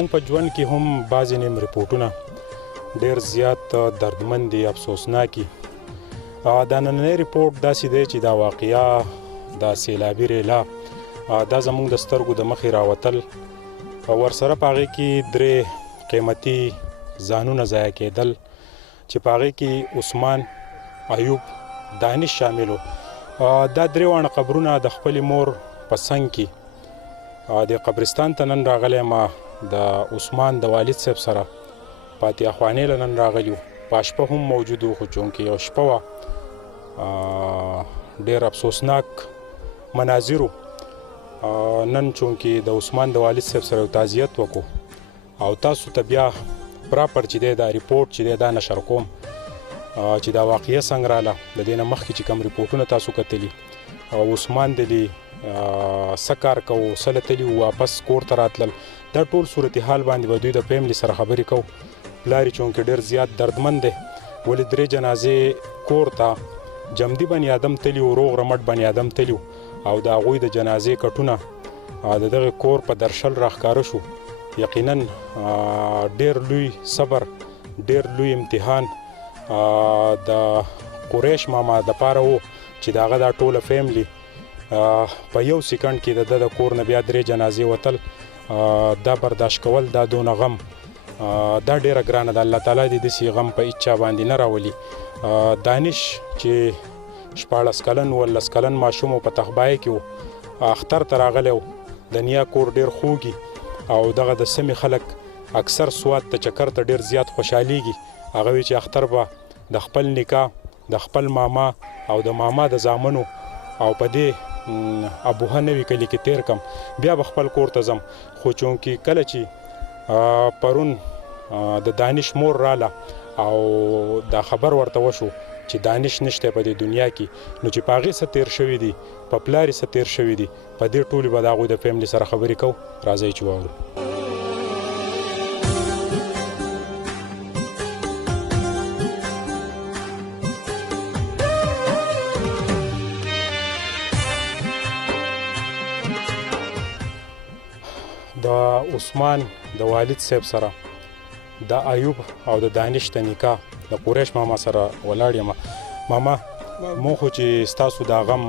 زموږ په ژوند کې هم بعضې نیم ریپورټونه ډېر زیات دردمن دي، افسوسناکي. دا نننی ریپورټ داسې دی چې دا واقعه دا سیلابي ریلا دا زموږ د سترګو د مخې راوتل، ورسره په هغې کې 3 قیمتي ځانونه ضایع کېدل چې په هغې کې عثمان، ایوب، دانش شامل و. دا 3 واړه قبرونه د خپلې مور په څنګ کې د قبرستان ته نن راغلی ما د عثمان د والد صاحب سره پاتې اخوانې له نن راغلي وو. په شپه هم موجود وو، خو چونکې یو شپه وه ډېر افسوسناک مناظر وو. نن چونکې د عثمان د والد صاحب سره یو تعزیت وکړو او تاسو ته بیا پراپر چې دی دا ریپورټ چې دی دا نشر کوم چې دا واقعه څنګه راله. د دې نه مخکې چې کوم ریپورټونه تاسو کتلي او عثمان دلی څه کار کوو، څه له تلي واپس کور ته راتلل، دا ټول صورتحال باندې به دوی د فیملي سره خبرې کوو. پلار یې چونکې ډېر زیات دردمن دی، ولې 3 جنازې کور ته جمدي بني آدم تلي وو، روغ رمټ بني آدم تلي وو او د هغوی د جنازې کټونه د دغه کور په درشل راښکاره شو. یقینا ډېر لوی صبر، ډېر لوی امتحان د قریش ماما دپاره و چې د هغه دا ټوله فیملي په یو سیکنډ کې د کور نه بیا 3 جنازې وتل. دا برداشت کول دا دونه غم دا ډیره ګرانه ده. الله تعالی دې داسې غم په هیڅ چا باندې نه راولي. دانش چې 14 کلن 19 کلن ماشوم په تخبایه کې و، اختر ته راغلی و. د نیا کور ډیر خوږي او دغه د سیمې خلک اکثر سوات ته چکر ته ډیر زیات خوشحالیږي. هغه وی چې اختر به د خپل نکاح د خپل ماما او د ماما د زامنو او په دې ابوها نوي کلي کې تیر کم، بیا به خپل کور ته ځم. خو چونکې کله چې پرون د دانش مور راله او دا خبر ورته وشو چې دانش نشته په دې دنیا کې، نو چې په هغې څه تیر شوي دي، په پلار یې څه تیر شوي دي، په دې ټولې به د هغوی د فیملي سره خبرې کوو. راځئ چې واورو. د عثمان د والد صاحب سره د ایوب او د دانش د نکاح د قریش ماما سره ولاړ یم. ماما مو خو چې ستاسو دا غم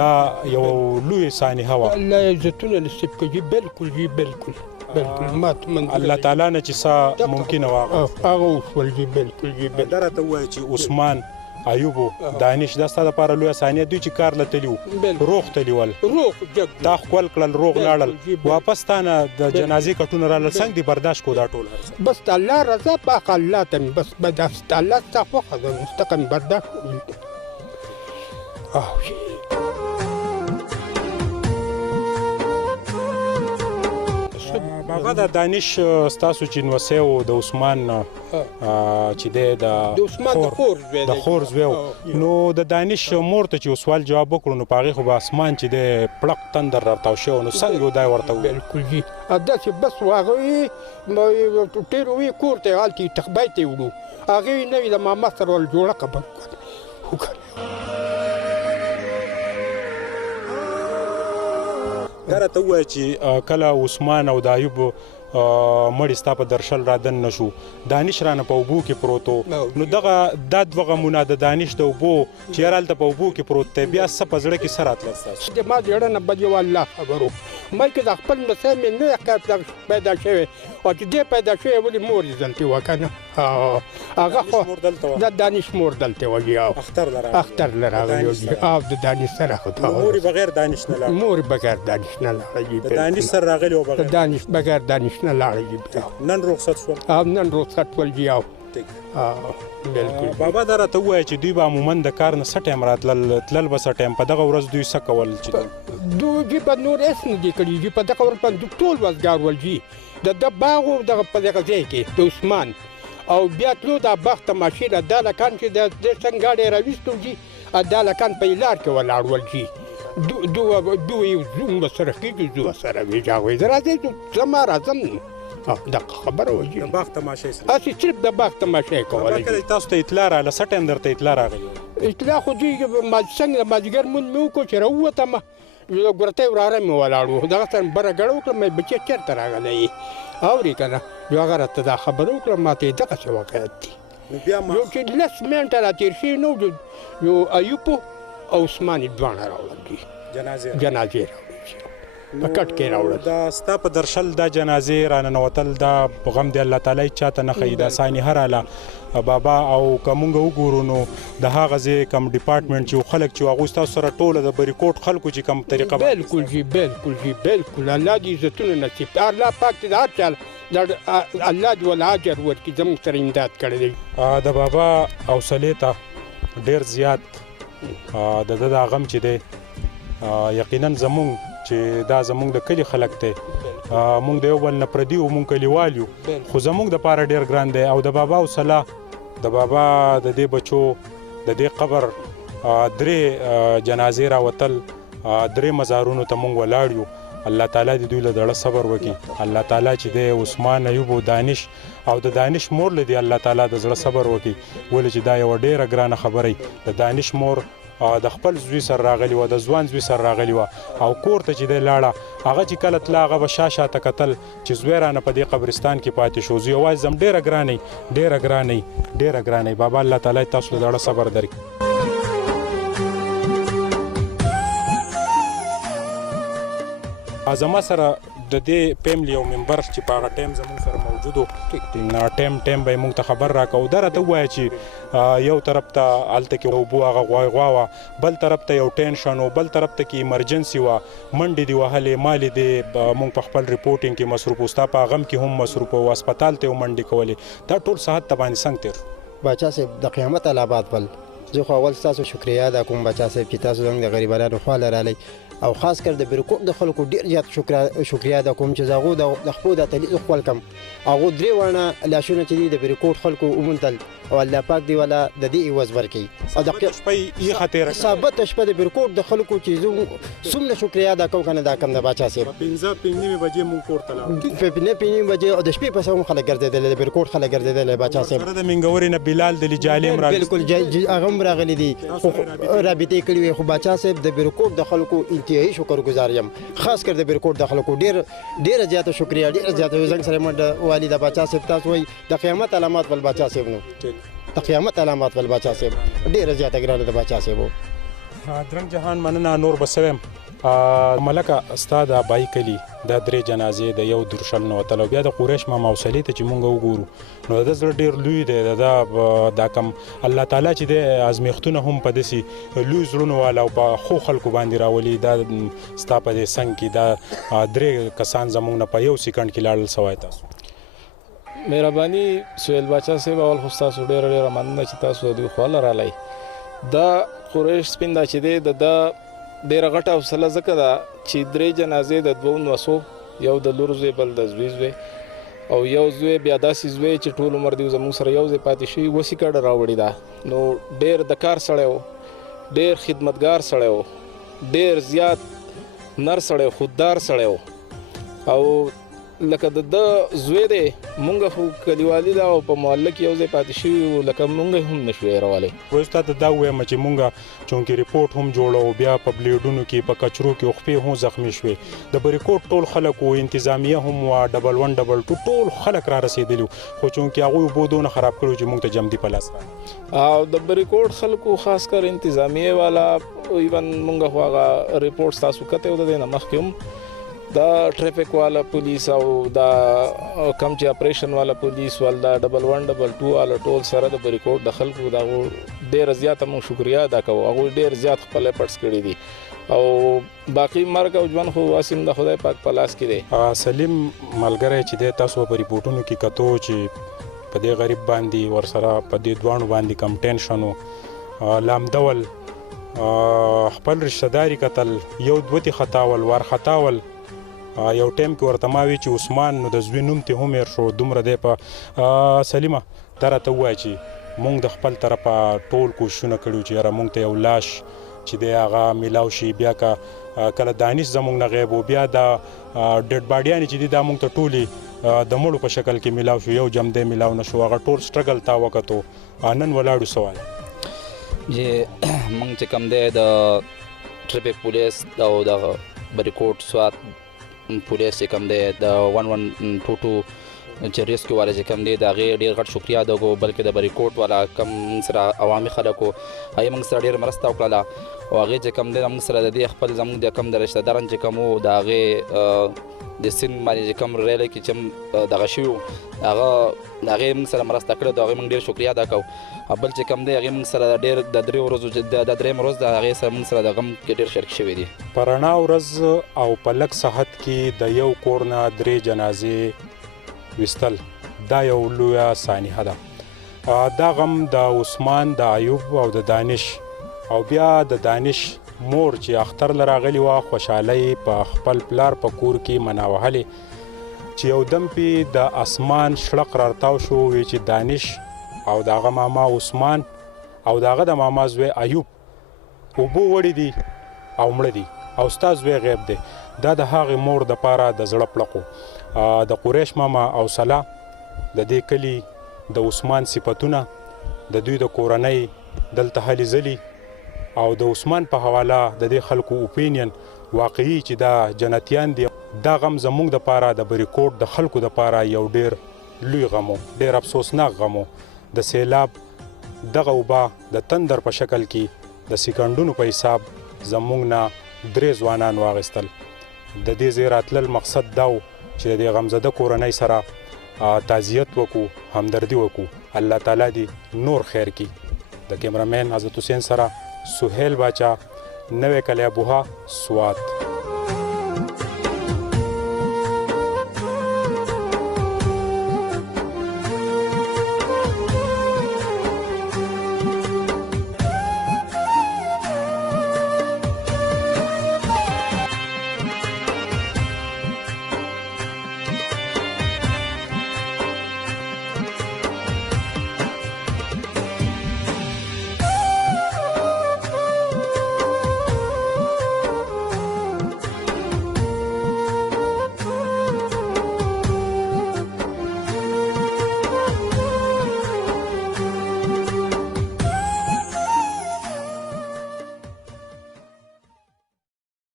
دا یو لوی سانحه وه. الله عزتونه نصیب کړي. بالکل جی بالکل الله تعالی نه چې څه ممکنه وه هغه وشول جی. بالکل جی. دا راته ووایه چې عثمان، ایوب و دانش دا ستا دپاره لویه ثانیه دوی چې کار له تلي وو، روغ تلي ول، دا ښکول کړل، روغ لاړل، واپس تا نه د جنازې کټونه رالل. څنګه دې برداشت کو دا ټول هر څه؟ بس الله رضا پاک الله ته بس الله ستا خوښه ده مستقیم برداشت کوي. بابا د دانش ستاسو چې نوسی و د عثمان چې دی د خور زوی و، نو د دانش مور ته چې سوال جواب وکړو نو په هغې خو به اسمان چې دی پړق تندر راتاو شوی، نو څنګه دا ورته وویل؟ بالکل جي داسې بس هغوی ټېر ووی کور ته هلته تخبای ته یې وړو، هغې نوي د ماما سره ول جوړه خبر وکړه. دا راته ووایه چې کله عثمان او د ایوب مړی ستا په درشل را دن نه شو، دانش رانه په اوبو کې پروت و، نو دغه دا 2 غمونه د دانش د اوبو چې یار هلته په اوبو کې پروت دی، بیا څه په زړه کې څه راتلل ستاسو؟ ما د زړه نه بد یو الله خبر و، بلکې د خپل نسل مې نه پیدا شوی او چې دی پیدا شوی ولې مور یې دلته وه که نه، هغه خو د دانش مور دلته وه اختر له راغلی او د دانش سره مور یې بغیر دانش نه لاړه؟ مور بغیر دانش نه لاړه، د دانش سره راغلی و بغیر دانش نه لاړه. نن رخصت شول؟ نن رخصت شول جي. بالکل. بابا دا راته ووایه چې دوی به عموما د کار نه څه ټایم راتلل، تلل به څه ټایم، په دغه ورځ دوی څه کول چې دوی به نور هېڅ نه دي کړي جي، په دغه ورځ باندې ټول وزګار ول جي، د باغ و دغه په دغه ځای کې د عثمان او بیا تلو دا باغ تماشې ده، دا لکان چې د څنګاړې راویستو جي، دا لکان په لار کې ولاړ ول جي، دوی زوم به سره کېږي، زو سره وي هغوی زه راځئ زما راځم دغه خبره وه جي. د باغ تماشې سره هسې صرف د باغ تماشې یې کوله. کله تاسو ته اطلاع راغله څه ټایم درته اطلاع راغلې وه؟ اطلاع خو دوی څنګه د مازدیګر مونځ مې وکړو چې راووتم، ګورتۍ وراره مې ولاړ و، دغه سره بره ګړه وکړه مې بچی چېرته راغلی یې، اورې که نه نو هغه راته دا خبره وکړه ما ته یې دغسې واقعیت دي یو چې 10 منټه راتېر شوي نو ایوب او عثمان یې دواړه راوړل دي جنازې راوړل په کټ کې راوړل دا ستا په درشل دا جنازې راننوتل دا غم دی الله تعالی چاته نه ښیي دا ثاني هراله بابا او که مونږ وګورو نو د هغه ځای کم ډپارټمنټ چې خلک چې هغوی ستاسو سره ټوله د بریکوټ خلکو چې کم طریقه بالکل جی بالکل الله دې عزتونه نصیب کړي الله پاک دې هر چا الله دې ول اجر ورکړي زموږ سره امداد کړی دی د بابا حوصلې ته ډېر زیات د ده دا غم چې دی یقینا زمونږ چې دا زمونږ د کلي خلک دی مونږ د یو بل نه پردي وو مونږ کلیوال یو خو زمونږ دپاره ډېر ګران دی او د بابا حوصله د بابا د دې بچو د دې قبر 3 جنازې راوتل 3 مزارونو ته مونږ ولاړ یو الله تعالی دې دوی له زړه صبر وکړي الله تعالی چې دی عثمان ایوب او دانش او د دانش مور له دې الله تعالی د زړه صبر وکړي ولې چې دا یوه ډېره ګرانه خبره د دانش مور د خپل زوی سره راغلی وه د ځوان زوی سره راغلی وه او کور ته چې دی لاړه هغه چې کله تله هغه به شاته کتل چې زوی رانه په دې قبرستان کې پاتې شو زه یوازې ځم ډېره ګرانۍ بابا الله تعالی تاسو له زړه صبر درکړي زما سره د دې فیملی او ممبر چې په هغه ټایم زموږ سره موجود و ټایم به یې موږ ته خبر راکړه دا راته ووایه چې یو طرف ته هلته کې اوبو هغه غوا وه بل طرف ته یو ټینشن و بل طرف ته کې ایمرجنسي وه منډې دې وهلې مالې دې موږ په خپل ریپورټینګ کې مصروف و ستا په غم کې هم مصروف و هسپتال ته یې منډې کولې دا ټول صحت ته باندې څنګه تېر باچا صاحب د قیامت علامات ول زه خو اول ستاسو شکریه ادا کوم باچا صاحب چې تاسو زموږ د غریبانو خواله رالی او خاص کر د بریکوټ د خلکو ډېر زیات شکریه ادا کوم چې زه هغو د خپلو د تلیز خپل کم هغو 3 واړه لاشونه چې دي د بریکوټ خلکو وموندل او الله پاک دی والا د دې عوض ورکړي او د شپې یې خطر ثابت شپه د بریکوټ د خلکو چې زه څومره شکریه ادا کوم کنه دا کم د باچا صاحب 15 بجې مونږ کور ته لاړو په 5 بجې او د شپې په سم خلک ګرځېدل د بریکوټ خلک ګرځېدل باچا صاحب سره د منګوري نه بلال د جالم راغلی بالکل هغه راغلي دي رابطې کړې وي خو باچا صاحب د بریکوټ د خلکو انتهایی شکرګزار یم خاص کر د بریکوټ د خلکو ډېره زیاته شکریه ډېره زیاته زنګ سره منډه والي د باچا صاحب تاسو وایي د قیامت علامات ول باچا صاحب نو د قیامت علامات ول باچا صاحب ډېره زیاته ګرانه د باچا صاحب درنګ جهان مننه نور بسویم ملکه ستا د ابایي کلي دا 3 جنازې د یو درشل نه وتل او بیا د قریش ماما حوصلې ته چې مونږ وګورو نو د زړه ډېر لوی دی دا کم الله تعالی چې د ازمیختونه هم په داسې لوی زړونو والا او په ښو خلکو باندې راولي دا ستا په دې څنګ کې دا 3 کسان زموږ نه په یو سیکنډ کې لاړل سوای تاسو مهرباني سهیل باچا صاحب اول خو ستاسو ډېره مننه چې تاسو د دوی خواله رالی دا قریش سپین دا چې دی د ډېره غټه حوصله ځکه ده چې 3 جنازې د 2 نوسو یو د لور زوی بل د زوی زوی او یو زوی بیا داسې زوی چې ټول عمر دی زموږ سره یو ځای پاتې شوي وسې کډه راوړې ده نو ډېر د کار سړی و ډېر خدمتګار سړی و ډېر زیات نر سړی خوددار سړی و او لکه د زوی دی مونږ خو کلیوالي ده او په محله کې یو ځای پاتې شوي وو لکه مونږ هم نه شو هېرولی وایي تا ته دا ووایم چې مونږ چونکې ریپورټ هم جوړو بیا په بلیډونو کې په کچرو کې خپې هم زخمي شوې د بریکوټ ټول خلک وو انتظامیه هم وه 112 ټول خلک را رسېدلي خو چونکې هغوی اوبو دونه خراب کړو چې مونږ ته جمدي په لاس او د بریکوټ خلکو خاص کر انتظامیه والا ایون مونږ خو هغه ریپورټ ستاسو کتی و د دې نه مخکې هم دا ټریفک والا پولیس او دا کم چې اپریشن والا پولیس ول دا 112 والا ټول سره د بریکوټ د خلکو دا ډېر زیات موږ شکریا ادا کوو هغه ډېر زیات خپل پټس کړی دي او باقی مرګ او ژوند خو واسم د خدای پاک په لاس کې دی سلیم ملګری چې دی تاسو په ریپورټونو کې کتو چې په دې غریب باندې ورسره په دې دوانو باندې کم ټینشن و لامدول خپل رشتہ داری کتل یو دوتی خطاول ور خطاول یو ټایم کې ورته ما وی چې عثمان نو د زوی نوم ته هم هېر شو دومره دی په سلیمه دا راته ووایه چې مونږ د خپل طرفه ټول کوششونه کړي چې یاره مونږ ته یو لاش چې دی هغه میلاو شي بیا که کله دانش زمونږ نه غیب و بیا دا ډیډ باډیانې چې دي دا مونږ ته ټولې د مړو په شکل کې میلاو شو یو جمدی میلاو نه شو هغه ټول سټرګل تا وکتو نن ولاړو سوال چې مونږ چې کوم دی د ټریفک پولیس او د بریکوټ سوات پولیس چې کوم دی د 1122 چې ریسکیو والا چې کوم دی د هغې ډېر غټ شکریه ادا کوو، بلکې د بریکوټ والا کوم سره عوامي خلک وو هغې موږ سره ډېر مرسته وکړله او هغې چې کوم دی موږ سره د دې خپل زموږ د کوم د رشته داران چې کوم وو د هغې د سیند باندې چې کوم ریلی کې چې دغه شوي وو هغې موږ سره مرسته کړې د هغې موږ ډېر شکریه ادا کوو. بل چې کوم دی هغې موږ سره ډېر د درې ورځو د درېیم ورځ د هغې سره موږ سره د غم کې ډېر شریک شوي دي. په رڼا ورځ او په لږ صحت کې د یو کور نه 3 جنازې وستل دا یو لویه سانحه ده. دا غم د عثمان، د ایوب او د دانش او بیا د دانش مور چې اختر له راغلې وه خوشحالۍ په خپل پلار په کور کې مناوهلې چې یو دم پې د اسمان شړق راتاو شو وی چې دانش او د هغه ماما عثمان او د هغه د ماما زوی ایوب اوبو وړي دي او مړه دي او ستا زوی غیب دی. دا د هغې مور دپاره د زړه پړق د قریش ماما او صلاح د دې کلي د عثمان صفتونه د دوی د کورنۍ دلته هلې ځلي او د عثمان په حواله د دې خلکو اوپینین واقعي چې دا جنتیان دي. دا غم زموږ دپاره د بریکوټ د خلکو دپاره یو ډېر لوی غم و، ډېر افسوسناک غم و. د سیلاب دغه اوبه د تندر په شکل کې د سکندونو په حساب زموږ نه 3 ځوانان واخیستل. د دې ځای راتلل مقصد دا و چې د دې غمزده کورنۍ سره تعزیت وکړو، همدردي وکړو. الله تعالی دې نور خیر کړي. د کیمرامین حضرت حسین سره سهیل باچا، نوی کلی ابوها، سوات.